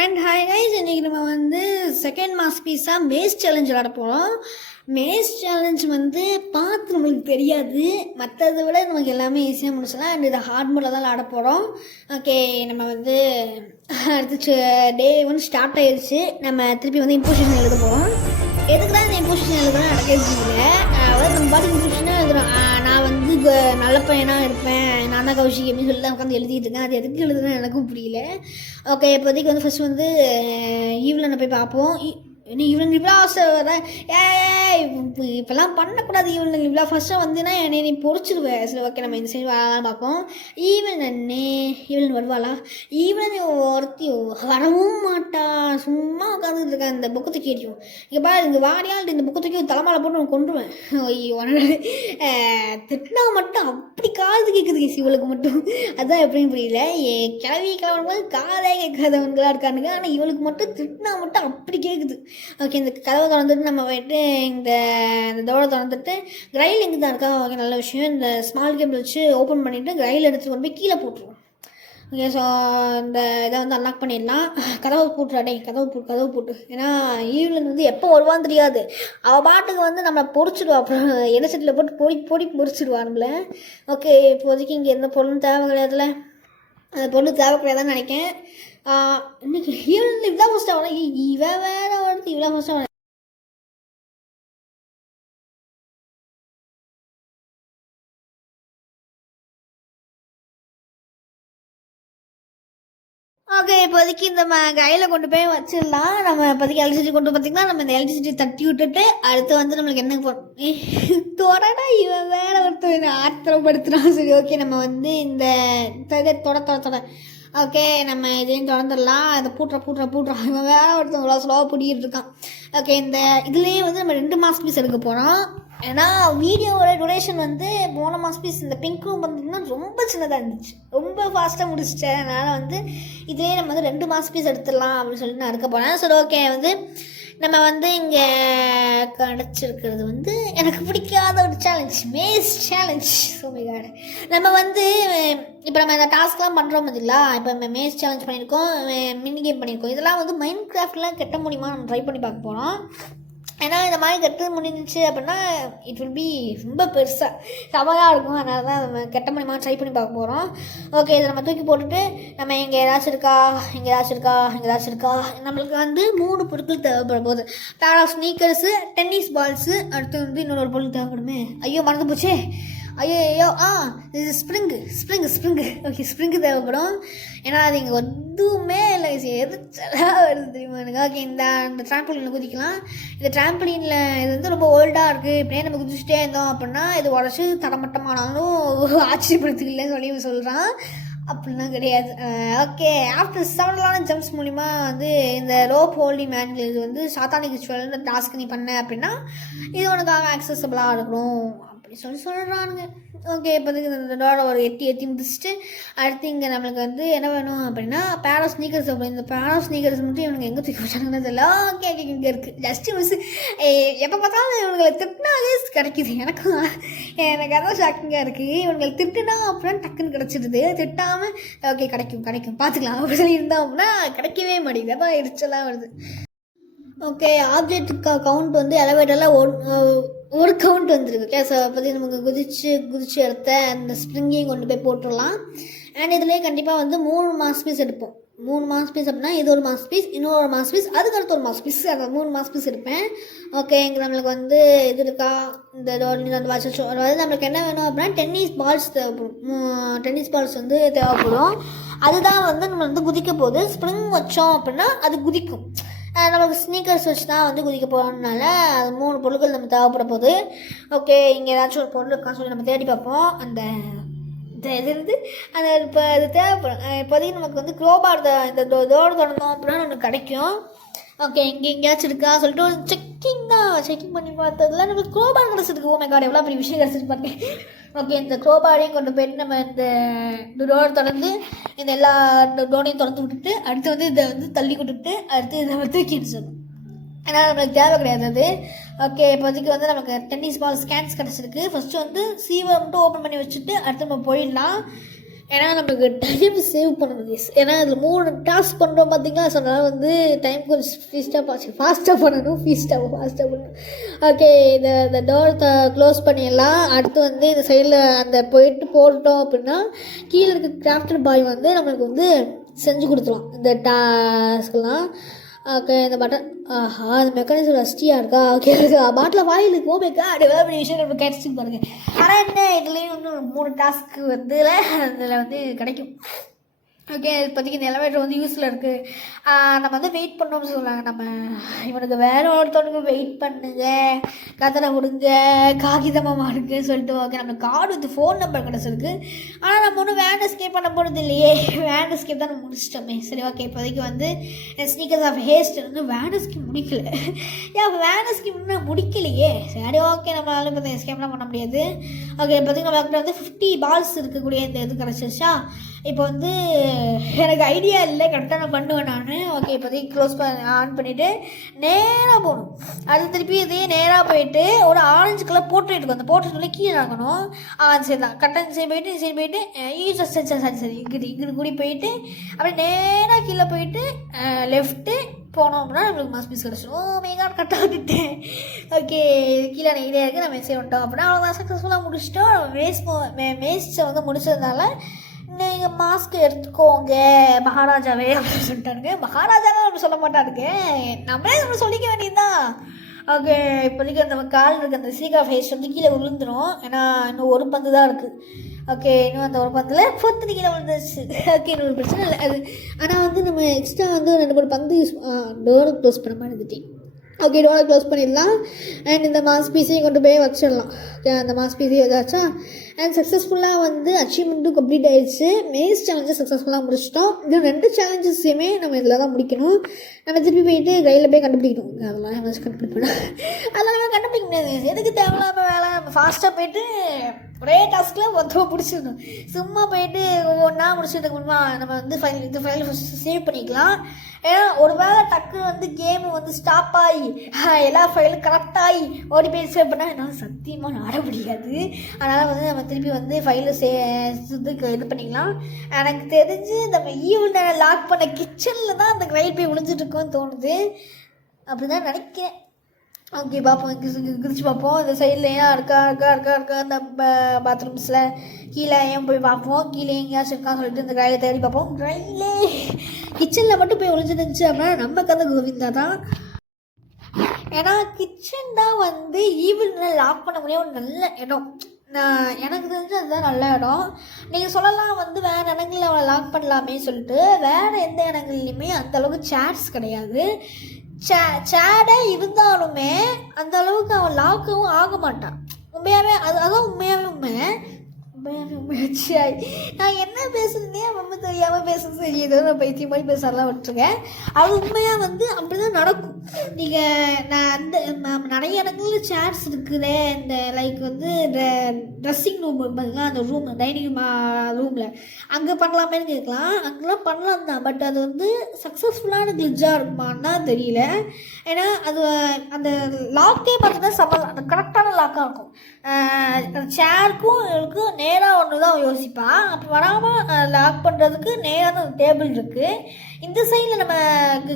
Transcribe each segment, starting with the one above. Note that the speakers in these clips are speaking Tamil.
அண்ட் ஹாய் கைஸ், இன்றைக்கி நம்ம வந்து செகண்ட் மாஸ் பீஸாக மேஸ் சேலஞ்ச் விளாட போகிறோம். மேஸ் சேலஞ்ச் வந்து பார்த்து நம்மளுக்கு தெரியாது, மற்றதை விட நமக்கு எல்லாமே ஈஸியாக முடிச்சலாம். அண்ட் இதை ஹார்ட் மோடில் தான் விளாட போகிறோம். ஓகே, நம்ம வந்து அடுத்து டே 1 ஸ்டார்ட் ஆயிடுச்சு. நம்ம திருப்பி வந்து இம்போசிஷன் எழுத போகிறோம். எதுக்கு தான் இந்த இம்போசிஷன் எழுதுறோம் எனக்கு தெரியல. அதாவது நம்ம பாட்டு இம்போசிஷனாக எழுதுறோம். நான் வந்து நல்ல பையனாக இருப்பேன், நான் தான் கௌஷிக் அப்படின்னு சொல்லி தான் உட்காந்து எழுதிட்டு இருக்கேன். அது எதுக்கு எழுதுறேன்னு எனக்கும் புரியல. ஓகே, இப்போதைக்கு வந்து ஃபஸ்ட் வந்து ஈவிலனை போய் பார்ப்போம். இன்னும் ஈவினிங் இவ்வளோ அவசர வரேன். இப்போல்லாம் பண்ணக்கூடாது. ஈவினிங் இவ்வளோ ஃபஸ்ட்டாக வந்துன்னா என்னை நீ பொறிச்சிடுவேன். சரி, ஓகே, நம்ம இந்த சைடு வரலாம் பார்ப்போம். ஈவினிங் வருவாளா? ஈவினிங் ஒருத்தி வரவும் மாட்டா, சும்மா உட்காந்துட்டு இருக்கேன். இந்த புக்கை தூக்கிடியும் இங்கே பாரு, இந்த வாடியால் இந்த புக்கை தூக்கி தலைமாலை போட்டு நான் கொண்டுருவேன். திட்டினா மட்டும் அப்படி காது கேட்குது இவளுக்கு மட்டும். அதுதான் எப்படின்னு புரியல. கிளம்பும்போது காதே கேட்காதவங்களாக இருக்கானுங்க. ஆனால் இவளுக்கு மட்டும் திட்டினா மட்டும் அப்படி கேட்குது. ஓகே, இந்த கதவை திறந்துட்டு நம்ம போயிட்டு இந்த டோரை திறந்துட்டு கிரைல் எங்கே தான் இருக்கா? ஓகே, நல்ல விஷயம். இந்த ஸ்மால் கேபிள் வச்சு ஓப்பன் பண்ணிவிட்டு கிரைல் எடுத்துகிட்டு கொண்டு போய் கீழே போட்டுருவோம். ஓகே, ஸோ இந்த இதை வந்து அன்லாக் பண்ணிடலாம். கதவை போட்டுறாடே, கதவு போட்டு. ஏன்னா ஈவினிங் வந்து எப்போ வருவான்னு தெரியாது. அவள் பாட்டுக்கு வந்து நம்மளை பொறிச்சிடுவா. அப்புறம் எண்ணெய் போட்டு பொடி பொறிச்சிடுவா நம்மளை. ஓகே, இப்போதைக்கு இங்கே எந்த பொருளும் தேவை கிடையாதுல. அந்த பொருள் தேவை கிடையாதுன்னு நினைக்கிறேன். இன்னைக்கு ஈவினிங் இவ்வளோ ஃபஸ்ட்டாக வரேன். இவன் வேறு வருது, இவ்வளோ ஃபஸ்ட்டாக வரேன். ஓகே, இப்போதைக்கு இந்த கையில் கொண்டு போய் வச்சிடலாம். நம்ம இப்போதைக்கு எலக்ட்ரிசிட்டி கொண்டு பார்த்திங்கன்னா நம்ம இந்த எலக்ட்ரிசிட்டி தட்டி விட்டுட்டு அடுத்து வந்து நம்மளுக்கு என்ன போடணும் தொடடா இவன் வேற ஒருத்தர் ஆத்திரப்படுத்துகிறான். சரி, ஓகே, நம்ம வந்து இந்த தொட ஓகே, நம்ம இதையும் திறந்துடலாம். அதை பூட்டுறா இவன் வேற ஒருத்தன் இவ்வளோ ஸ்லோவாக பிடிக்கிட்டு இருக்கான். ஓகே, இந்த இதுலேயே வந்து நம்ம 2 மாஸ் பீஸ் எடுக்க போகிறோம். ஏன்னா வீடியோவோட டூரேஷன் வந்து போன மாஸ் பீஸ் இந்த பிங்க் ரூம் பார்த்திங்கன்னா ரொம்ப சின்னதாக இருந்துச்சு, ரொம்ப ஃபாஸ்ட்டாக முடிச்சிட்டேன். அதனால் வந்து இதிலே நம்ம வந்து 2 மாஸ் பீஸ் எடுத்துடலாம் அப்படின்னு சொல்லிட்டு நான் எடுக்க போகிறேன். சரி, ஓகே, வந்து நம்ம வந்து இங்கே கிடச்சிருக்கிறது வந்து எனக்கு பிடிக்காத ஒரு சேலஞ்ச், மேஸ் சேலஞ்ச். சோமிகாடு நம்ம வந்து இப்போ நம்ம இந்த டாஸ்க்லாம் பண்ணுறோம் பார்த்தீங்களா? இப்போ நம்ம மேஸ் சேலஞ்ச் பண்ணியிருக்கோம், மினி கேம் பண்ணியிருக்கோம். இதெல்லாம் வந்து மைண்ட் கிராஃப்ட்லாம் கெட்ட முடியுமா நம்ம ட்ரை பண்ணி பார்க்க போகிறோம். ஏன்னா இந்த மாதிரி கெட்டது முடிஞ்சிச்சு அப்படின்னா இட் வில் பி ரொம்ப பெருசாக சவாலாக இருக்கும். அதனால தான் நம்ம கெட்ட முடியுமா ட்ரை பண்ணி பார்க்க போகிறோம். ஓகே, இதை நம்ம தூக்கி போட்டுட்டு நம்ம இங்கே ஏதாச்சும் இருக்கா. நம்மளுக்கு வந்து 3 பொருட்கள் தேவைப்படும் போது pair of sneakers, tennis balls, அடுத்து வந்து இன்னொரு பொருள் தேவைப்படுமே. ஐயோ, மறந்து போச்சே. ஐயோ இது ஸ்ப்ரிங்கு. ஓகே, ஸ்ப்ரிங்கு தேவைப்படும். ஏன்னா அது இங்கே எதுவுமே இல்லை, எரிச்சலாக வருது தெரியுமா எனக்கு. ஓகே, இந்த ட்ராம்பலினில் குதிக்கலாம். இந்த ட்ராம்பலினில் இது வந்து ரொம்ப ஓல்டாக இருக்குது. இப்படியே நம்ம குதிச்சுட்டே இருந்தோம் அப்படின்னா இது உடச்சி தரமட்டமானாலும் ஆச்சரியப்படுத்துக்கலன்னு சொல்லி சொல்கிறான். அப்படிலாம் கிடையாது. ஓகே, ஆஃப்டர் செவரலான ஜம்ப்ஸ் மூலிமா வந்து இந்த ரோப் ஹோல்டிங் மேன்கள் இது வந்து சாத்தானிக் ரிச்சுவல் டாஸ்க் நீ பண்ண அப்படின்னா இது உனக்காக ஆக்சசபிளாக இருக்கணும் சொல்கிறானுங்க. ஓகே, இப்போதைக்கு இந்த டோரை ஒரு எட்டி முடிச்சுட்டு அடுத்து இங்கே நம்மளுக்கு வந்து என்ன வேணும் அப்படின்னா பேரா ஸ்னீக்கர்ஸ். இந்த பேரா ஸ்னீக்கர்ஸ் மட்டும் இவனுக்கு எங்கே தூக்கி வச்சாங்கன்னு தெரியல. ஓகே, இங்கே இருக்குது ஜஸ்ட்டு மிஸ். எப்போ பார்த்தாலும் இவங்களை திட்டினாலே கிடைக்கிது. எனக்கு அதான் ஷாக்கிங்காக இருக்குது. இவங்களை திட்டுனா அப்படின்னா டக்குன்னு கிடச்சிடுது, திட்டாமல் ஓகே கிடைக்கும் பார்த்துக்கலாம் அப்படி சொல்லி இருந்தோம் அப்படின்னா கிடைக்கவே மாட்டேங்குது. அப்போ எரிச்சலாக வருது. ஓகே, ஆப்ஜெக்ட் கவுண்ட் வந்து எலவேட்டரில் ஒரு கவுண்ட் வந்துருக்கு. ஓகே, ஸோ அப்போதே நமக்கு குதிச்சு எடுத்த அந்த ஸ்ப்ரிங்கையும் கொண்டு போய் போட்டுடலாம். அண்ட் இதுலேயே கண்டிப்பாக வந்து 3 மாஸ் பீஸ் எடுப்போம். 3 மாஸ் பீஸ் அப்படின்னா இது ஒரு மாஸ் பீஸ், இன்னொரு மாஸ் பீஸ், அதுக்கடுத்து ஒரு மாஸ் பீஸ், அதை 3 மாஸ் பீஸ் எடுப்பேன். ஓகே, இங்கே நம்மளுக்கு வந்து இது இருக்கா, இந்த அந்த வாட்ச் அதாவது நம்மளுக்கு என்ன வேணும் அப்படின்னா டென்னிஸ் பால்ஸ் தேவைப்படும். டென்னிஸ் பால்ஸ் வந்து தேவைப்படும். அதுதான் வந்து நம்ம வந்து குதிக்க போகுது. ஸ்ப்ரிங் வச்சோம் அப்படின்னா அது குதிக்கும். நமக்கு ஸ்னீக்கர்ஸ் வச்சு தான் வந்து குதிக்க போகிறோம்னால அது 3 பொருட்கள் நம்ம தேவைப்பட போகுது. ஓகே, இங்கே ஏதாச்சும் ஒரு பொருள் இருக்கான்னு சொல்லி நம்ம தேடி பார்ப்போம். அந்த இது இருந்து அந்த இப்போ அது தேவைப்படும். இப்போதைக்கு நமக்கு வந்து க்ரோபார் இந்த தோடு தொடர்ந்தோம் அப்படின்னா நமக்கு கிடைக்கும். ஓகே, இங்கே எங்கேயாச்சும் இருக்கா சொல்லிட்டு ஒரு செக்கிங் பண்ணி பார்த்ததுல நமக்கு க்ரோபார் கிடச்சிருக்கு. ஓ மை காட், எவ்வளோ பெரிய விஷயம் கிடச்சிட்டு பாருங்க. ஓகே, இந்த க்ரோபாரையும் கொண்டு போயிட்டு நம்ம இந்த டோர் திறந்து இந்த எல்லா டோரையும் திறந்து விட்டுட்டு அடுத்து வந்து இதை வந்து தள்ளி விட்டுட்டு அடுத்து இதை வந்து தூக்கிடுச்சிடணும். ஆனால் நம்மளுக்கு தேவை கிடையாது அது. ஓகே, இப்போதைக்கு வந்து நமக்கு டென்னிஸ் பால் ஸ்கேன்ஸ் கிடச்சிருக்கு. ஃபஸ்ட்டு வந்து சீவை மட்டும் ஓப்பன் பண்ணி வச்சுட்டு அடுத்து நம்ம போயிடலாம். ஏன்னா நமக்கு டைம் சேவ் பண்ண முடியும். ஏன்னா அதில் 3 டாஸ்க் பண்ணுறோம் பார்த்தீங்களா. ஸோ அதனால் வந்து டைம் கொஞ்சம் ஃபாஸ்ட்டாக பண்ணணும். ஓகே, இந்த டோர் க்ளோஸ் பண்ணிடலாம். அடுத்து வந்து இந்த சைடில் அந்த போயிட்டு போட்டோம் அப்படின்னா கீழே இருக்க கிராஃப்டர் பாய் வந்து நம்மளுக்கு வந்து செஞ்சு கொடுத்துருவோம் இந்த டாஸ்க்கெலாம். ஓகே, இந்த பட்டன் இந்த மெக்கானிசம் ரஸ்டியாக இருக்கா. ஓகே, பாட்டில் வாயில் கோமேக்கா அப்படி வேறு பெரிய விஷயம் நம்ம கேட்சிட்டு பாருங்க. ஆனால் என்ன இதுலேயும் வந்து 3 டாஸ்க்கு வந்து அதில் வந்து கிடைக்கும். ஓகே, இப்போதைக்கு இந்த எலவேட்டர் வந்து யூஸில் இருக்குது. நம்ம வந்து வெயிட் பண்ணோம்னு சொல்லுவாங்க. நம்ம இவனுக்கு வேறு ஒருத்தவனுக்கு வெயிட் பண்ணுங்க, கதனை விடுங்க, காகிதமாக மாடுங்கன்னு சொல்லிட்டு ஓகே நம்மளுக்கு கார்டு வந்து ஃபோன் நம்பர் கிடச்சிருக்கு. ஆனால் நம்ம ஒன்றும் வேன் எஸ்கேப் பண்ண போகிறது இல்லையே. வேன் எஸ்கேப் தான் நம்ம முடிச்சிட்டோமே. சரி, ஓகே, இப்போதைக்கு வந்து ஸ்னீக்கர்ஸ் ஆஃப் ஹேஸ்ட் வந்து வேன் எஸ்கேப் முடிக்கல. ஏன் வேன் எஸ்கேப் இன்னும் முடிக்கலையே. சரி, ஓகே, நம்மளால இப்போ எஸ்கேப்லாம் பண்ண முடியாது. ஓகே, இப்போதைக்கு நம்ம வந்து 50 பால்ஸ் இருக்கக்கூடிய இந்த இது கிடச்சிருச்சா. இப்போ வந்து எனக்கு ஐடியா இல்லை, கரெக்டாக நான் பண்ணுவேன் நான். ஓகே, இப்போதைக்கு ஆன் பண்ணிவிட்டு நேராக போகணும். அது திருப்பி இதே நேராக போயிட்டு ஒரு ஆரஞ்சு கலர் போர்ட்ரேட் இருக்கும். அந்த போர்ட்ரேட் கீழே ஆகணும். சரி தான், கரெக்டாக இந்த சைடு போயிட்டு சரி இங்கிட்டு கூடி போயிட்டு அப்படியே நேராக கீழே போயிட்டு லெஃப்ட்டு போனோம் அப்படின்னா நம்மளுக்கு மாஸ் பீஸ் கிடச்சிடும். மேகான் கரெக்டாக விட்டுட்டேன். ஓகே, கீழே இதே இருக்குது. நம்ம மெசேஜ் வந்துட்டோம் அப்படின்னா அவ்வளோதான், சக்ஸஸ்ஃபுல்லாக முடிச்சிட்டோம். நம்ம மேட்ச்சை வந்து முடிச்சதுனால நீங்கள் மாஸ்க் எடுத்துக்கோங்க மகாராஜாவே அப்படின்னு சொல்லிட்டானுங்க. மகாராஜாவே அப்படி சொல்ல மாட்டானுங்க, நம்மளே நம்ம சொல்லிக்க வேண்டியதுதான். ஓகே, இப்போதைக்கு நம்ம கால் இருக்க அந்த சீகா ஃபேஸ் வந்து கீழே விழுந்துடும். ஏன்னா இன்னும் ஒரு பந்து தான் இருக்குது. ஓகே, இன்னும் அந்த ஒரு பந்தில் 10 கீழே விழுந்துருச்சு. ஓகே, இன்னொரு பிரச்சனை இல்லை அது. ஆனால் வந்து நம்ம எக்ஸ்ட்ரா வந்து 2-3 பந்து டோரை க்ளோஸ் பண்ண மாதிரி இருந்துச்சு. ஓகே, டோரை க்ளோஸ் பண்ணிடலாம். அண்ட் இந்த மாஸ் பீஸையும் கொண்டு போய் வச்சிடலாம். ஓகே, அந்த மாஸ் பீஸையும் ஏதாச்சா. அண்ட் சக்ஸஸ்ஃபுல்லாக வந்து அச்சீவ்மெண்ட்டும் கம்ப்ளீட் ஆகிடுச்சு. மேஸ் சேலஞ்சஸ் சக்ஸஸ்ஃபுல்லாக முடிச்சிட்டோம். இது 2 சேலஞ்சஸையுமே நம்ம இதில் தான் முடிக்கணும். நம்ம திருப்பி போயிட்டு கையில் போய் கண்டுபிடிக்கணும். அதெல்லாம் எவ்வளோ கண்டுபிடிப்பேன், அதெல்லாம் நம்ம கண்டுபிடிக்க முடியாது. எதுக்கு தேவையில்லாமல் வேலை. நம்ம ஃபாஸ்ட்டாக போயிட்டு ஒரே டாஸ்கில் மொத்தமாக முடிச்சிடணும். சும்மா போயிட்டு ஒவ்வொன்றா முடிச்சதுக்கு முன்னா நம்ம வந்து இந்த ஃபைல் சேவ் பண்ணிக்கலாம். ஏன்னா ஒரு வேளை டக்கு வந்து கேமு வந்து ஸ்டாப் ஆகி எல்லா ஃபைலும் கரெக்டாகி ஓடி போய் சேவ் பண்ணால் என்னால் சத்தியமாக ஆட முடியாது. அதனால் வந்து நம்ம திருப்பி வந்து ஃபைலை இது பண்ணிக்கலாம். எனக்கு தெரிஞ்சு நம்ம ஈவனை லாக் பண்ண கிச்சனில் தான் அந்த ரயில் போய் விழுந்துட்டுருக்கோன்னு தோணுது. அப்படி தான் நினைக்கிறேன். ஓகே, பார்ப்போம், கிரிச்சு பார்ப்போம். இந்த சைடில் ஏன் இருக்கா அந்த பாத்ரூம்ஸில் கீழே ஏன் போய் பார்ப்போம். கீழே எங்கேயாச்சும் இருக்கான்னு சொல்லிட்டு இந்த ரயிலை தேடி பார்ப்போம். ரயிலே கிச்சனில் மட்டும் போய் ஒழிஞ்சிருந்துச்சு அப்படின்னா நம்ம கதை கோவிந்தா தான். ஏன்னா கிச்சன் தான் வந்து ஈவினில் லாக் பண்ண முடிய ஒரு நல்ல இடம். எனக்கு தெரிஞ்சு அதுதான் நல்ல இடம். நீங்கள் சொல்லலாம் வந்து வேறு இடங்களில் அவளை லாக் பண்ணலாமே சொல்லிட்டு. வேறு எந்த இடங்கள்லையுமே அந்தளவுக்கு சேட்ஸ் கிடையாது. சேடே இருந்தாலுமே அந்த அளவுக்கு அவன் லாக்கவும் ஆக மாட்டான். உண்மையாகவே அதான் உண்மையாச்சு. நான் என்ன பேசுறதே ரொம்ப தெரியாமல் பேசுறது தெரியுது. நான் பைத்தியம் மாதிரி பேசலாம் விட்டுருக்கேன். அது உண்மையாக வந்து அப்படி தான் நடக்கும். நான் நிறைய இடங்களில் சேர்ஸ் இருக்குது. இந்த லைக் வந்து இந்த ட்ரெஸ்ஸிங் ரூம் பார்த்தீங்கன்னா அந்த ரூம் டைனிங் ரூமில் அங்கே பண்ணலாமேன்னு கேட்கலாம். அங்கெல்லாம் பண்ணலாம் தான். பட் அது வந்து சக்ஸஸ்ஃபுல்லான கிளிட்ஜாக இருக்குமான்னா தெரியல. ஏன்னா அது அந்த லாக்கே பார்த்தீங்கன்னா அந்த கரெக்டான லாக்காக இருக்கும். சேருக்கும் இவளுக்கும் நேராக ஒன்று தான் யோசிப்பான். அப்போ வராமல் லாக் பண்ணுறதுக்கு நேராக தான் டேபிள் இருக்குது. இந்த சைடில் நம்ம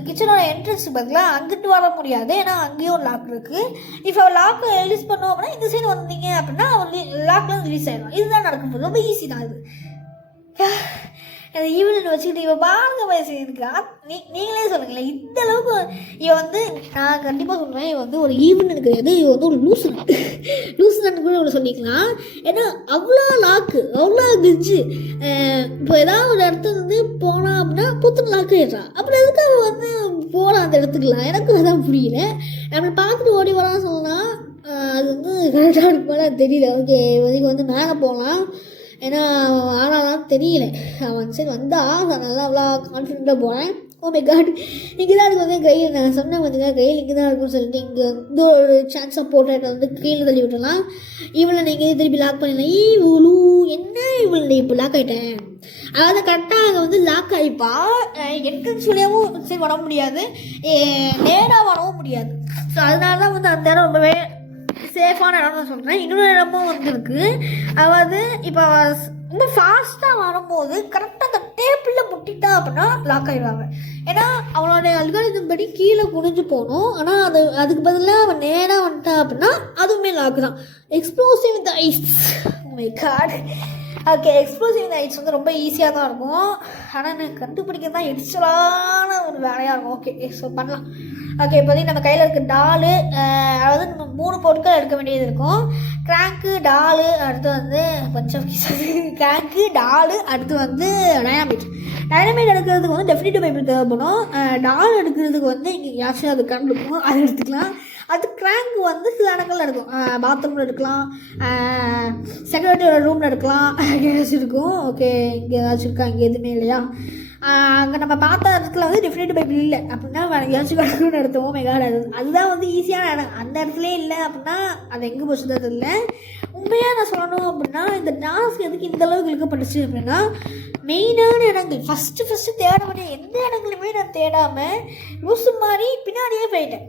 கிச்சனோட என்ட்ரன்ஸ் பார்த்தீங்களா, அங்கிட்டு வர முடியாது. ஏன்னா அங்கேயும் ஒரு லாக் இருக்குது. இப்போ அவள் லாக்கு ரிலீஸ் பண்ணுவோம் அப்படின்னா இந்த சைடு வந்தீங்க அப்படின்னா அவள் லாக்லாம் ரிலீஸ் ஆகிடும். இதுதான் நடக்கும். ரொம்ப ஈஸி தான் இது. ஈவன் வச்சுக்கிட்டு இவன் பாருங்க வயசு இருக்கு. நீங்களே சொல்லுங்களேன். இந்த அளவுக்கு இவன் வந்து நான் கண்டிப்பாக சொல்லுவேன், இவன் வந்து ஒரு ஈவன் கிடையாது. இவன் வந்து ஒரு லூசுன்னு கூட இவனை சொல்லிக்கலாம். ஏன்னா அவ்வளோ லாக்கு, அவ்வளோ கிரிட்ஜு. இப்போ ஏதாவது ஒரு இடத்துல வந்து போனான் அப்படின்னா புத்துன்னு லாக்கு ஏறான். அப்புறம் எதுக்கு அவன் வந்து போகலாம் அந்த இடத்துக்குலாம்? எனக்கு அதான் புரியல. நம்மளை பார்த்துட்டு ஓடி வரான்னு சொன்னால் அது வந்து கரெக்டாக இருக்கும்போது அது தெரியல. ஓகே, இதுக்கு வந்து மேலே போகலாம். ஏன்னா ஆனால் தெரியல. அவன் சரி வந்தால் நான் நல்லா அவ்வளோ கான்ஃபிடென்ட்டாக போகிறேன். ஓ மை காட், இங்கே தான் இருக்குது வந்து கையில். நான் சொன்னேன் பார்த்தீங்கன்னா கையில் இங்கே தான் இருக்குன்னு சொல்லிட்டு இங்கே இந்த ஒரு சான்ஸ் ஆஃப் போர்ட்ரேட்டை வந்து கீழே தள்ளி விட்டுலாம். இவளை நீங்கள் திருப்பி லாக் பண்ணிடலாம். என்ன இவளை இப்போ லாக் ஆகிட்டேன். அதாவது கரெக்டாக அங்கே வந்து லாக் ஆகிப்பா. என்ட்ரன்ஸ் வழியாகவும் சரி வர முடியாது, நேராக வரவும் முடியாது. ஸோ அதனால தான் வந்து அந்த இடம் ரொம்பவே சேஃபான இடம் தான் சொல்கிறேன். இன்னொரு இடமும் வந்து இருக்குது. அதாவது இப்போ ரொம்ப ஃபாஸ்ட்டாக வரும்போது கரெக்டாக அந்த டேபிளில் முட்டிட்டா அப்படின்னா லாக் ஆகிடுவாங்க. ஏன்னா அவனோட அல்காரிதம் படி கீழே குனிஞ்சு போகணும். ஆனால் அதுக்கு பதிலாக அவன் நேராக வந்துட்டான் அப்படின்னா அதுவுமே லாக் தான். Explosive with ice, my god. Okay, explosive with ice வந்து ரொம்ப ஈஸியாக தான் இருக்கும். ஆனால் எனக்கு கண்டுபிடிக்க தான் எரிச்சலான ஒரு வேலையாக இருக்கும். ஓகே, ஸோ பண்ணலாம். ஓகே, இப்போதைக்கு நம்ம கையில் இருக்க டாலு, அதாவது நம்ம 3 பொருட்கள் எடுக்க வேண்டியது இருக்கும். கிராங்க்கு, டாலு, அடுத்து வந்து பஞ்சம் கிராங்க்கு, டாலு, அடுத்து வந்து டைனாமைட். டைனாமைட் எடுக்கிறதுக்கு வந்து டெஃபினிட்டிவ் பைபிள் தேவைப்படும். டால் எடுக்கிறதுக்கு வந்து இங்கே யாச்சும் அது கண்டுக்கும், அதை எடுத்துக்கலாம். அது கிராங்க் வந்து சில இடங்கள்ல இருக்கும். பாத்ரூமில் எடுக்கலாம், செக்ரட்டரியோட ரூமில் எடுக்கலாம், ஏதாச்சும் இருக்கும். ஓகே, இங்கே ஏதாச்சும் இருக்கா? இங்கே எதுவுமே இல்லையா? அங்கே நம்ம பார்த்த இடத்துல வந்து டெஃபினட்டிவ் பைபிள் இல்லை அப்படின்னா எங்கேயாச்சும் கிடக்குன்னு எடுத்துவோம். அதுதான் வந்து ஈஸியான இடம். அந்த இடத்துல இல்லை அப்படின்னா அது எங்கே போச்சுதான் இல்லை. உண்மையாக நான் சொல்லணும் அப்படின்னா இந்த டாஸ்க் எதுக்கு இந்த அளவுக்கு இழுக்கப்பட்டுச்சு அப்படின்னா, மெயினான இடங்கள் ஃபஸ்ட்டு தேட வேண்டிய எந்த இடங்களுமே நான் தேடாமல் லூசு மாதிரி பின்னாடியே போயிட்டேன்.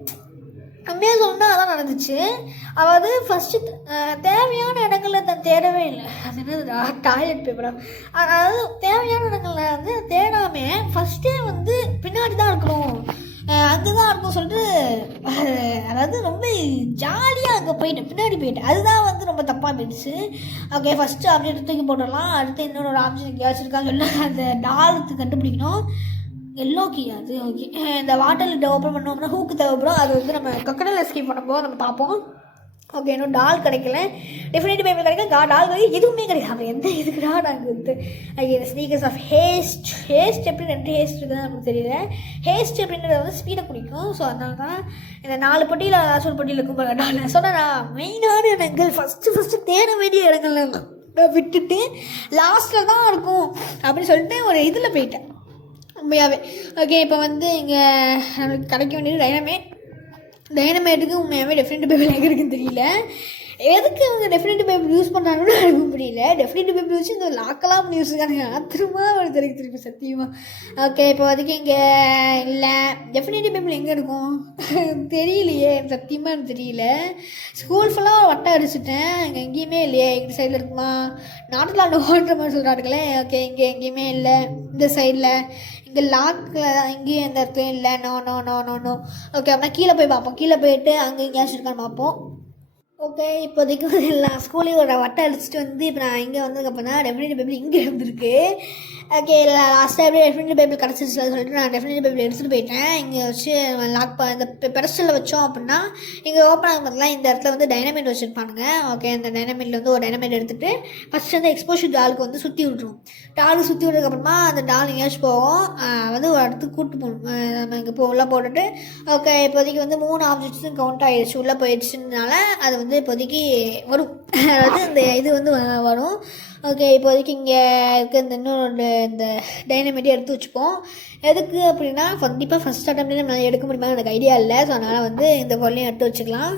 உண்மையாக சொல்லணும்னா அதான் நடந்துச்சு. அதாவது ஃபஸ்ட்டு தேவையான இடங்களில் நான் தேடவே இல்லை. அது என்னது டாய்லெட் பேப்பரா? அதாவது தேவையான இடங்களில் வந்து தேடாமல் ஃபஸ்ட்டே வந்து பின்னாடி தான் இருக்கணும், அங்கே தான் இருக்கும் சொல்லிட்டு, அதாவது ரொம்ப ஜாலியாக அங்கே போயிட்டேன், பின்னாடி போயிட்டேன். அதுதான் வந்து ரொம்ப தப்பாக போயிடுச்சு. ஓகே, ஃபஸ்ட்டு ஆப்ஜெக்ட் தூக்கி போட்டுடலாம். அடுத்து இன்னொரு ஆப்ஜெக்ட் எங்கேயாச்சும் இருக்கான்னு சொல்லி அந்த டாலுக்கு கண்டுபிடிக்கணும். எல்லோ கீ அது. ஓகே, இந்த வாட்டர் லிட்டை ஓப்பன் பண்ணோம்னா ஹூக்கு தேவைப்படும். அது வந்து நம்ம கக்கடல் எஸ்கேப் பண்ணும்போது நம்ம பார்ப்போம். ஓகே, இன்னும் டால் கிடைக்கல. டெஃபினட்டிவ் பைபிள் கிடைக்க டால் கிடைக்க எதுவுமே கிடையாது. அப்போ எந்த இதுக்குடா நாங்கள் வந்து ஸ்னீக்கர்ஸ் ஆஃப் ஹேஸ்ட் எப்படி 2 ஹேஸ்ட் இருக்குதுன்னு நமக்கு தெரியல. ஹேஸ்ட் அப்படின்றது வந்து ஸ்பீடை குடிக்கும். ஸோ அதனால தான் இந்த 4 பட்டியில் ஏதாச்சும் ஒரு பட்டியில் இருக்கும் டால். சொன்னால் நான் மெயினான இடங்கள் ஃபஸ்ட்டு தேட வேண்டிய இடங்கள்ல விட்டுட்டு லாஸ்ட்டில் தான் இருக்கும் அப்படின்னு சொல்லிட்டு ஒரு இதில் போயிட்டேன் உண்மையாகவே. ஓகே, இப்போ வந்து இங்கே நமக்கு கிடைக்க வேண்டியது டைனமேட்டுக்கு உண்மையாகவே டெஃபினட்டிவ் பைபிள் எங்கே இருக்குன்னு தெரியல. எதுக்கு அவங்க டெஃபினட்டிவ் பைபிள் யூஸ் பண்ணுறாங்கன்னு எனக்கு புரியல. டெஃபினட்டிவ் பைபிள் வச்சு இந்த லாக்கெல்லாம் பண்ணி யூஸ் இருக்காங்க. ஆத்திரமா ஒரு திருப்பி சத்தியமாக. ஓகே, இப்போ அதுக்கு இங்கே இல்லை. டெஃபினட்டிவ் பைபிள் எங்கே இருக்கும் தெரியலையே, சத்தியமாக எனக்கு தெரியல. ஸ்கூல் ஃபுல்லாக வட்டம் அடிச்சுட்டேன், இங்கே எங்கேயுமே இல்லையே. இந்த சைடில் இருக்குமா? நாட்டில் ஓடுற மாதிரி சொல்கிறாருங்களே. ஓகே, இங்கே எங்கேயுமே இல்லை. இந்த சைடில் இங்கே லாக்கில் தான், இங்கேயும் எந்த இடத்துலையும் இல்லை. நோ. ஓகே, அப்படின்னா கீழே போய் பார்ப்போம். கீழே போயிட்டு அங்கே எங்கேயாச்சும் இருக்கான்னு பார்ப்போம். ஓகே, இப்போதைக்கு வந்து நான் ஸ்கூலையும் ஒரு வட்டம் அடிச்சுட்டு வந்து இப்போ நான் இங்கே வந்ததுக்கப்புறம் தான் டெஃபினட்டிவ் பைபிள் இங்கே இருந்திருக்கு. ஓகே, லாஸ்ட்டாக எப்படியே டெஃபினட்டிவ் பைபிள் கிடச்சிச்சு சொல்லிட்டு நான் டெஃபினட்டிவ் பைபிள் எடுத்துகிட்டு போயிட்டேன். இங்கே வச்சு லாக் இந்த பெடஸ்டலில் வச்சோம் அப்படின்னா இங்கே ஓப்பன் ஆகும் போதெல்லாம் இந்த இடத்துல வந்து டைனமைட் வச்சுருப்பானுங்க. ஓகே, அந்த டைனமைட்டில் வந்து ஒரு டைனமைட் எடுத்துகிட்டு ஃபஸ்ட்டு வந்து எக்ஸ்போஷர் டாலுக்கு வந்து சுற்றி விட்ருவோம். டாலுக்கு சுற்றி விட்றதுக்கப்புறமா அந்த டால் எங்கேயாச்சும் போவோம், வந்து ஒரு இடத்துக்கு கூப்பிட்டு போகணும். நம்ம இங்கே உள்ளே போட்டுட்டு ஓகே, இப்போதைக்கு வந்து 3 ஆப்ஜெக்ட்ஸும் கவுண்ட் ஆகிடுச்சு. உள்ளே போயிடுச்சுனால அது வந்து இப்போதைக்கு வரும், அதாவது இந்த இது வந்து வரும். ஓகே, இப்போதைக்கு இங்கே இருக்க இந்த இந்த டைனமைட்டே எடுத்து வச்சுப்போம். எதுக்கு அப்படின்னா கண்டிப்பாக ஃபஸ்ட் அட்டம்ப்ட்லேயே நம்ம எடுக்க முடியுமா எனக்கு ஐடியா இல்லை. ஸோ அதனால் வந்து இந்த பொருளையும் எடுத்து வச்சுக்கலாம்.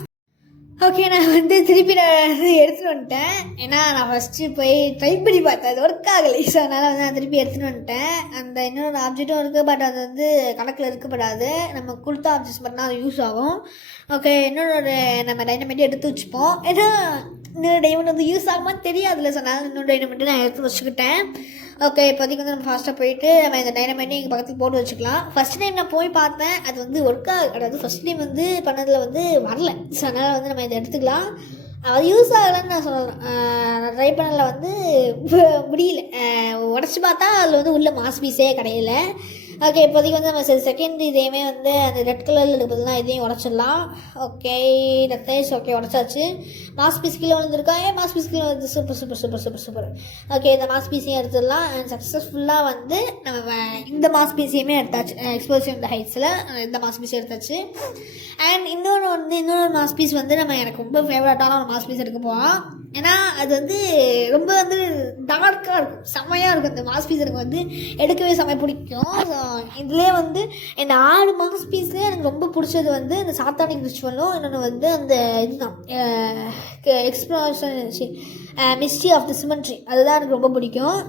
ஓகே, நான் வந்து திருப்பி எடுத்துகிட்டு வந்துட்டேன். ஏன்னா நான் ஃபஸ்ட்டு போய் ட்ரை பண்ணி பார்த்தேன், அது ஒர்க் ஆகலை. ஸோ அதனால் வந்து நான் திருப்பி எடுத்துகிட்டு வந்துட்டேன். அந்த இன்னொரு ஆப்ஜெக்டும் இருக்குது, பட் அது வந்து கணக்கில் இருக்கப்படாது. நம்ம கொடுத்த ஆப்ஜெக்ட்ஸ் மட்டும் தான் அது யூஸ் ஆகும். ஓகே, இன்னொரு நம்ம டைனமைட்டே எடுத்து வச்சுப்போம். ஏன்னா இன்னொரு டைமண்ட் வந்து யூஸ் ஆகுமான்னு தெரியாதுல்ல. ஸோ அதனால் இன்னொரு டைனமைட்டு நான் எடுத்து வச்சுக்கிட்டேன். ஓகே, இப்போதைக்கு வந்து நம்ம ஃபாஸ்ட்டாக போயிட்டு நம்ம இந்த டைனமைட்டை எங்கள் பக்கத்தில் போட்டு வச்சுக்கலாம். ஃபஸ்ட் டைம் நான் போய் பார்த்தேன், அது வந்து ஒர்க் அதாவது ஃபஸ்ட் டைம் வந்து பண்ணதில் வந்து வரல. ஸோ அதனால் வந்து நம்ம இதை எடுத்துக்கலாம். அது யூஸ் ஆகலைன்னு நான் சொல்கிறேன். நான் ட்ரை பண்ணல வந்து முடியல. உடச்சி பார்த்தா அதில் வந்து உள்ள மாஸ் பீஸே கிடையில. ஓகே, இப்போதைக்கு வந்து நம்ம செகண்ட் இதையுமே வந்து அந்த ரெட் கலரில் இருக்கிறதுனா இதையும் உடச்சிடலாம். ஓகே, ரத்தேஷ். ஓகே, உடச்சாச்சு. மாஸ் பீஸ் கீழே வந்துருக்கா? மாஸ் பீஸ் கீழே வந்து சூப்பர். ஓகே, இந்த மாஸ் பீஸையும் எடுத்துடலாம். அண்ட் சக்ஸஸ்ஃபுல்லாக வந்து நம்ம இந்த மாஸ் பீஸையுமே எடுத்தாச்சு. எக்ஸ்ப்ளோசிவ் இந்த ஹைட்ஸில் இந்த மாஸ் பீஸ் எடுத்தாச்சு. அண்ட் இன்னொரு மாஸ் பீஸ் வந்து நம்ம எனக்கு ரொம்ப ஃபேவரட்டான ஒரு மாஸ் பீஸ் எடுக்க போகிறோம். ஏன்னா அது வந்து ரொம்ப வந்து டார்க்காக இருக்கும், செம்மையாக இருக்கும். இந்த மாஸ் பீஸ் எனக்கு வந்து எடுக்கவே செம்மையாக பிடிக்கும். ஸோ இதுலேயே வந்து இந்த 6 மாஸ் பீஸ்லேயே எனக்கு ரொம்ப பிடிச்சது வந்து இந்த சாத்தானிக் ரிச்சுவலும், இன்னொன்று வந்து அந்த இதுதான் explosion mystery of the cemetery, அதுதான் எனக்கு ரொம்ப பிடிக்கும்.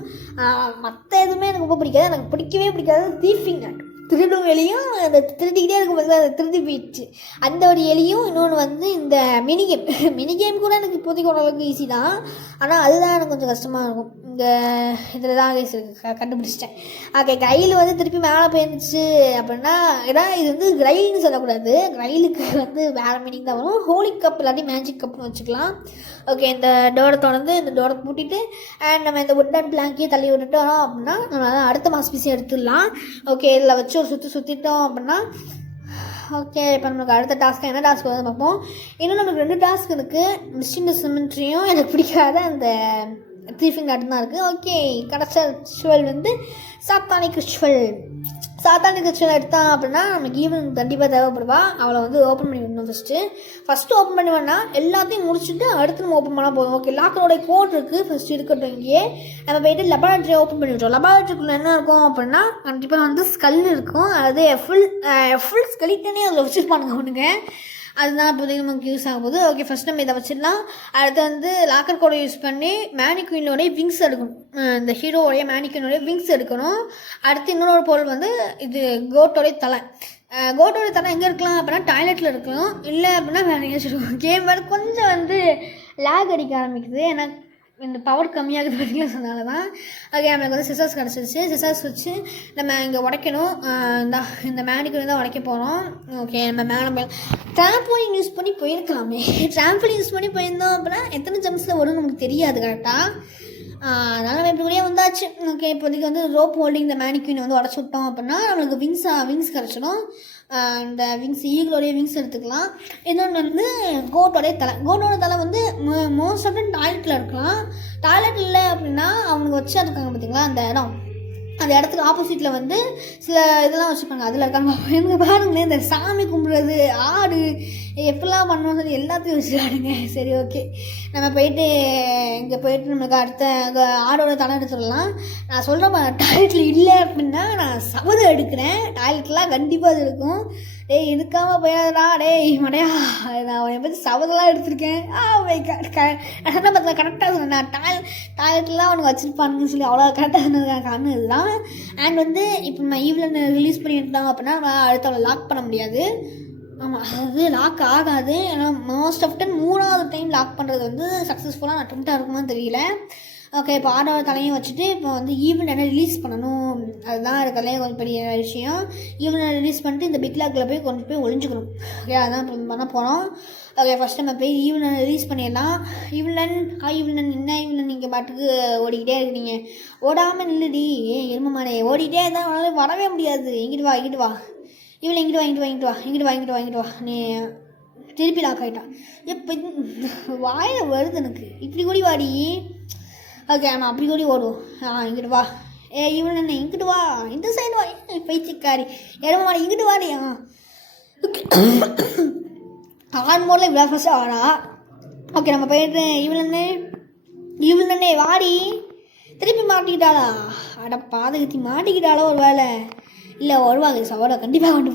மற்ற எதுவுமே எனக்கு ரொம்ப பிடிக்காது. எனக்கு பிடிக்கவே பிடிக்காது தீஃபிங் நட். திருடும் எலியும் அந்த திருடிக்கிட்டே இருக்கும்போது அதை திருடி போயிடுச்சு. அந்த ஒரு எலியும் இன்னொன்று வந்து இந்த மினி கேம் கூட எனக்கு இப்போதைக்கு ஓரளவுக்கு ஈஸி தான். ஆனால் அதுதான் எனக்கு கொஞ்சம் கஷ்டமாக இருக்கும். இந்த இதில் தான் கேஸ் கண்டுபிடிச்சிட்டேன். ஓகே, ரயில் வந்து திருப்பி மேலே போயிருந்துச்சு அப்படின்னா, ஏன்னா இது வந்து ரயில்னு சொல்லக்கூடாது, ரயிலுக்கு வந்து வேறு மீனிங் தான் வரும். ஹோலி கப் இல்லாட்டி மேஜிக் கப்னு வச்சுக்கலாம். ஓகே, இந்த டோரை தொடர்ந்து இந்த டோரை பூட்டிட்டு அண்ட் நம்ம இந்த உட்டன் பிளாங்கையும் தள்ளி விட்டுட்டோம் அப்படின்னா நம்ம அடுத்த மாஸ்பீஸையும் எடுத்துடலாம். ஓகே, இதில் வச்சு ஒரு சுற்றிட்டோம் அப்படின்னா ஓகே, இப்போ நம்மளுக்கு அடுத்த டாஸ்க்கு என்ன டாஸ்க் வந்து பார்ப்போம். இன்னும் நமக்கு 2 டாஸ்க் இருக்குது. மிஸ்டின் சிமெண்ட்ரியும் எனக்கு பிடிக்காத அந்த த்ரீஃபிங் நாட்டு தான் இருக்குது. ஓகே, கடைசி ரிச்சுவல் வந்து சாத்தானிக் ரிச்சுவல். சாத்தானிக் ரிச்சுவல் எடுத்தான் அப்படின்னா நமக்கு ஈவன் கண்டிப்பாக தேவைப்படுவா. அவளை வந்து ஓப்பன் பண்ணி விடணும். ஃபஸ்ட்டு ஓப்பன் பண்ணி வேணால் எல்லாத்தையும் முடிச்சுட்டு அடுத்து நம்ம ஓப்பன் பண்ணால் போதும். ஓகே, லாக்கரோடைய கோட் இருக்குது, ஃபஸ்ட்டு இருக்கட்டும். இங்கே நம்ம போய்ட்டு லெபார்ட்ரியை ஓப்பன் பண்ணி விட்டோம். லெபார்ட்ரிக்குள்ளே என்ன இருக்கும் அப்படின்னா கண்டிப்பாக வந்து ஸ்கல் இருக்கும். அது ஃபுல் ஸ்கெலிட்டனே அதில் வச்சுருப்பானுங்க அவனுங்க. அதுதான் இப்போதைக்கு நமக்கு யூஸ் ஆகும் போது. ஓகே, ஃபஸ்ட் நம்ம இதை வச்சிடலாம். அடுத்து வந்து லாக்கர் கோடை யூஸ் பண்ணி மேனிக்வீனோடைய விங்ஸ் எடுக்கணும். இந்த ஹீரோவோடைய மேனிக்வீனோடைய விங்ஸ் எடுக்கணும். அடுத்து இன்னொரு பொருள் வந்து இது கோட்டோடைய தலை. கோட்டோடைய தலை எங்கே இருக்கலாம் அப்படின்னா டாய்லெட்டில் இருக்கலாம். இல்லை அப்படின்னா வேறு எங்கேயாச்சும் இருக்கும். கேம் வேறு கொஞ்சம் வந்து லேக் அடிக்க ஆரம்பிக்குது. ஏன்னா இந்த பவர் கம்மியாகுது பார்த்தீங்கன்னா, சொன்னால தான். ஓகே, நம்மளுக்கு வந்து சிசர்ஸ் கிடச்சிருச்சு. சிசர்ஸ் வச்சு நம்ம இங்கே உடைக்கணும். இந்த மேனிக்வீன் தான் உடைக்க போகிறோம். ஓகே, நம்ம மேலே ட்ராம்போலின் யூஸ் பண்ணி போயிருக்கலாமே. ட்ராம்போலின் யூஸ் பண்ணி போயிருந்தோம் அப்படின்னா எத்தனை ஜம்ப்ஸில் வரும்னு நமக்கு தெரியாது கரெக்டாக. அதனால் நம்ம இப்படி கூடயே வந்தாச்சு. ஓகே, இப்போதைக்கு வந்து ரோப் ஹோல்டிங் இந்த மேனிக்வீனை வந்து உடச்சி விட்டோம் அப்படின்னா நம்மளுக்கு விங்ஸ் கிடச்சிடும். இந்த விங்ஸ் ஈகிளோடைய விங்ஸ் எடுத்துக்கலாம். இன்னொன்று வந்து கோட்டோடைய தலை வந்து மோஸ்ட் ஆஃப் டாய்லெட்டில் இருக்கலாம். டாய்லெட் இல்லை அப்படின்னா அவனுக்கு வச்சா இருக்காங்க பார்த்தீங்களா அந்த இடம், அந்த இடத்துக்கு ஆப்போசிட்டில் வந்து சில இதெல்லாம் வச்சுருப்பாங்க. அதில் இருக்காங்க. எனக்கு பாருங்களேன், இந்த சாமி கும்பிட்றது, ஆடு எப்படிலாம் பண்ணணும் சொல்லி எல்லாத்தையும் வச்சுருக்காடுங்க. சரி, ஓகே, நம்ம போயிட்டு இங்கே போயிட்டு நம்மளுக்கு அடுத்த ஆடோட தலை எடுத்துடலாம். நான் சொல்கிறேன், டாய்லெட்டில் இல்லை அப்படின்னா நான் சபதம் எடுக்கிறேன், டாய்லெட்லாம் கண்டிப்பாக அது இருக்கும். டேய், இருக்காமல் போயாதடா டேய் மடையா, நான் அவனை பற்றி சபதெல்லாம் எடுத்திருக்கேன். அதான் பார்த்தா கரெக்டாக சொன்னேன். டாய்லெட்லாம் அவனுக்கு வச்சுருப்பானுங்கன்னு சொல்லி அவ்வளோ கரெக்டாக சொன்னதுக்கான காரணம் இதுதான். அண்ட் வந்து இப்போ நம்ம ஈவில ரிலீஸ் பண்ணிட்டாங்க அப்படின்னா நான் அடுத்த அவளை லாக் பண்ண முடியாது. ஆமாம், அது லாக் ஆகாது. ஏன்னா மோஸ்ட் ஆஃப் டைம் 3வது டைம் லாக் பண்ணுறது வந்து சக்ஸஸ்ஃபுல்லாக அட்டெம்ப்டாக இருக்குமான்னு தெரியல. ஓகே, இப்போ ஆடோட தலையும் வச்சுட்டு இப்போ வந்து ஈவன் என்ன ரிலீஸ் பண்ணணும், அதுதான் இருக்கிறதுலே கொஞ்சம் பெரிய விஷயம். ஈவனை ரிலீஸ் பண்ணிட்டு இந்த பிக் லாக்கில் போய் கொண்டு போய் ஒளிஞ்சுக்கணும். ஓகே, அதான் இப்போ பண்ண போகிறோம். ஓகே, ஃபஸ்ட் நம்ம போய் ஈவனை ரிலீஸ் பண்ணிடலாம். ஈவலன் என்ன ஈவலன் நீங்கள் பாட்டுக்கு ஓடிக்கிட்டே இருக்கிறீங்க, ஓடாமல் நில்லுடி எருமை மாடே, ஓடிக்கிட்டே இருந்தால் அவனால வரவே முடியாது. இங்கிட்டு வா இவளை இங்கிட்டு வா நீ திருப்பி லாக் ஆகிட்டான். எப்போ வாயில் வருது எனக்கு, இப்படி கூடி வாடி. ஓகே, நம்ம அப்படி கூடி ஓடுவோம். இங்கிட்டு வா இவன் என்ன இங்கிட்டு வா, இந்த சைடு வா, பைத்தியக்காரி எருமை மாடி இங்கிட்டு வாடி. ஆன் மோடில் இவ்வளோ ஃபஸ்ட்டு வாடா. ஓகே, நம்ம போயிட்டு இவளே வாடி. திருப்பி மாட்டிக்கிட்டாளா? அட பாதகத்தி, மாட்டிக்கிட்டாளோ ஒரு வேலை. இல்லை வருவாங்க சவாலை கண்டிப்பாக கொண்டு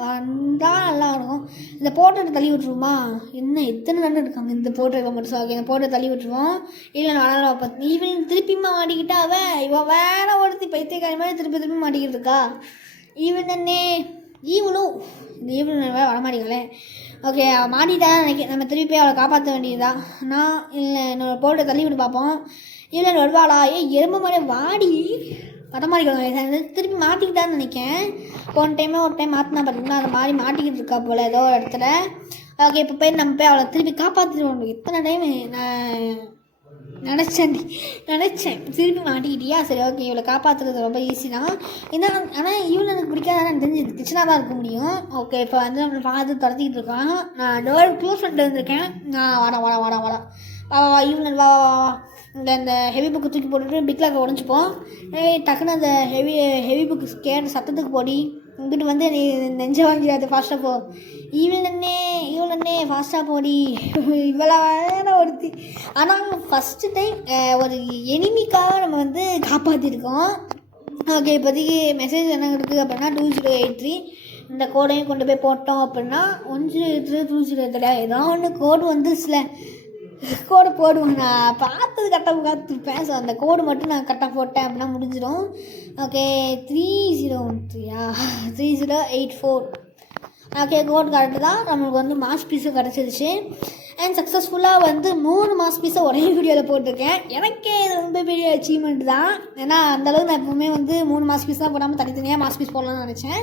வந்தால் நல்லா இருக்கும். இந்த போட்டோவை தள்ளி விட்டுருவோமா? என்ன எத்தனை நண்டு இருக்காங்க இந்த போட்டோ மட்டும். ஓகே, இந்த போட்டோ தள்ளி விட்டுருவோம். இல்லை நல்லா பார்த்து இவன் திருப்பிமா மாட்டிக்கிட்டா இவன் வேற ஒருத்தி பைத்தியக்காரி மாதிரி திருப்பி மாட்டிக்கிட்டு இருக்கா. ஈவன் தானே ஈவளும் இந்த ஈவன் வரமாட்டீங்களே. ஓகே, மாட்டிட்டான்னு நினைக்கிறேன். நம்ம திருப்பி போய் அவளை காப்பாற்ற வேண்டியதுதான். நான் இல்லை என்னோடய போட்டோ தள்ளி விட்டு பார்ப்போம். இல்லை வருவாளா? எறும்பு மாதிரி வாடி வரமாட்டிக்கணும். திருப்பி மாட்டிக்கிட்டான்னு நினைக்கிறேன். ஒரு டைம் மாற்றினா பார்த்தீங்கன்னா அது மாதிரி மாட்டிக்கிட்டு இருக்கா போல் ஏதோ ஒரு இடத்துல. ஓகே, இப்போ போய் நம்ம போய் அவளை திருப்பி காப்பாற்றிடுவோம். எத்தனை டைம் நான் நினச்சேன் திருப்பி மாட்டிக்கிட்டியா? சரி, ஓகே, இவளை காப்பாற்றுறது ரொம்ப ஈஸி தான். ஆனால் இவளை எனக்கு பிடிக்காதான் எனக்கு தெரிஞ்சு கிச்சனாக தான் இருக்க முடியும். ஓகே, இப்போ வந்து நம்மளை பார்த்து துரத்திக்கிட்டு இருக்கான். நான் டோர் க்ளோஸ் பண்ணிட்டு வந்திருக்கேன். நான் வாடா வா ஈவன் வா இந்த ஹெவி புக்கு தூக்கி போட்டுட்டு பிக் லாக்கை உடஞ்சிப்போம். டக்குன்னு அந்த ஹெவி புக்கு கேட்ட சத்தத்துக்கு போடி இங்கிட்டு வந்து நீ நெஞ்ச வாங்கிடாது, ஃபாஸ்ட்டாக போ. இவளே ஃபாஸ்ட்டாக போடி. இவ்வளோ வேற ஒருத்தி. ஆனால் ஃபஸ்ட்டு டைம் ஒரு எனிமிக்காக நம்ம வந்து காப்பாற்றிருக்கோம். ஓகே, இப்போதைக்கு மெசேஜ் என்ன இருக்குது அப்படின்னா 2083 இந்த கோடையும் கொண்டு போய் போட்டோம் அப்படின்னா 1023 ஏதோ ஒன்று கோடு வந்து சில கோடு போடுவேன். நான் பார்த்தது கரெக்டாக பார்த்துருப்பேன். ஸோ அந்த கோடு மட்டும் நான் கரெக்டாக போட்டேன் அப்படின்னா முடிஞ்சிடும். ஓகே 3013 3084. ஓகே கோட் கரெக்டு தான். நம்மளுக்கு வந்து மாஸ் பீஸும் கிடச்சிருச்சு. அண்ட் சக்ஸஸ்ஃபுல்லாக வந்து 3 மாஸ் பீஸை ஒரே வீடியோவில் போட்டிருக்கேன். எனக்கே இது ரொம்ப பெரிய அச்சீவ்மெண்ட் தான். ஏன்னா அந்தளவுக்கு நான் எப்பவுமே வந்து 3 மாஸ் பீஸ் தான் போடாமல் தனித்தனியாக மாஸ் பீஸ் போடலாம்னு நினச்சேன்.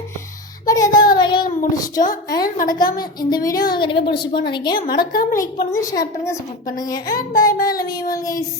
பட் ஏதோ ஒரு வகையில் நம்ம முடிச்சிட்டோம். அண்ட் மறக்காமல் இந்த வீடியோ கண்டிப்பாக பிடிச்சிப்போன்னு நினைக்கிறேன். மறக்காமல் லைக் பண்ணுங்கள், ஷேர் பண்ணுங்கள், சப்போர்ட் பண்ணுங்கள். And bye bye, love you all guys.